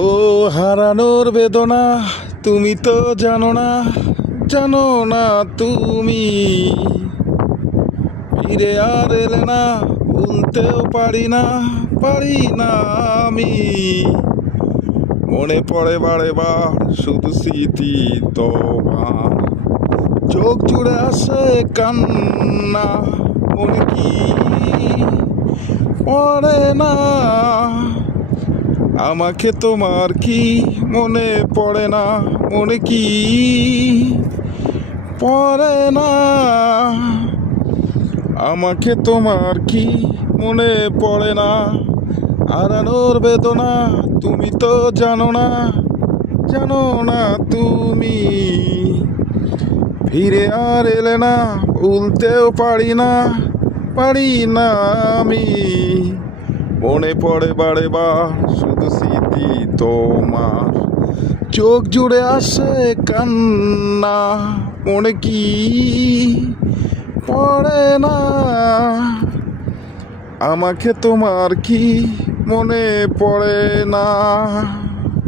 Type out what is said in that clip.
ও হারানোর বেদনা তুমি তো জানো না, জানো না তুমি। ফিরে আর এলে না, ভুলতেও পারি না, পারি না আমি। মনে পড়ে বারে বার শুধু স্মৃতি তোমার, চোখ জুড়ে আসে কান্না, মনে কি পড়ে না। আমাকে তোমার কি মনে পড়ে না, মনে কি পড়ে না। আমাকে তোমার কি মনে পড়ে না। হারানোর বেদনা তুমি তো জানো না, জানো না তুমি। ফিরে আর এলে না, ভুলতেও পারি না, পারি না আমি। মনে পড়ে বারে বার শুধু স্মৃতি তোমার, চোখ জুড়ে আসে কান্না, মনে কি পড়ে না। আমাকে তোমার কি মনে পড়ে না।